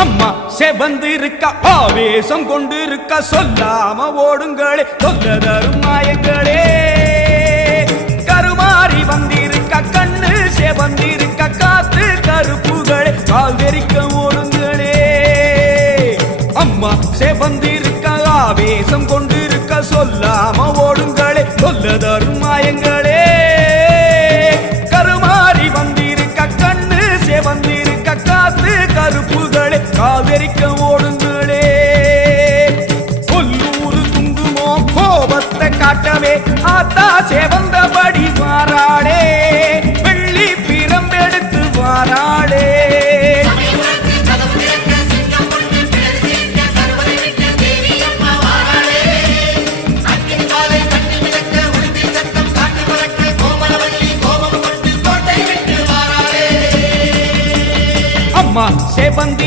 அம்மா செவந்திருக்க ஆவேசம் கொண்டிருக்க சொல்லாம ஓடுங்களே சொல்ல தரும் மாயங்களே கருமாறி வந்திருக்க கண்ணு செவந்திருக்க காத்து கருப்புகளே கால் வெறிக்க ஓடுங்களே அம்மா செவந்திருக்க ஆவேசம் கொண்டிருக்க சொல்லாம ஓடுங்களே சொல்ல தரும் மாயங்களே கருமாறி வந்திருக்க கண்ணு செவந்திருக்க காத்து கருப்புகளே காவிரிக்க ஓடுங்களே கொல்லூரு குங்குமோ கோபத்தை காட்டவே ஆத்தா செவந்தபடி வாராளே வெள்ளி பிரம்பெடுத்து வாராளே அம்மா செவந்த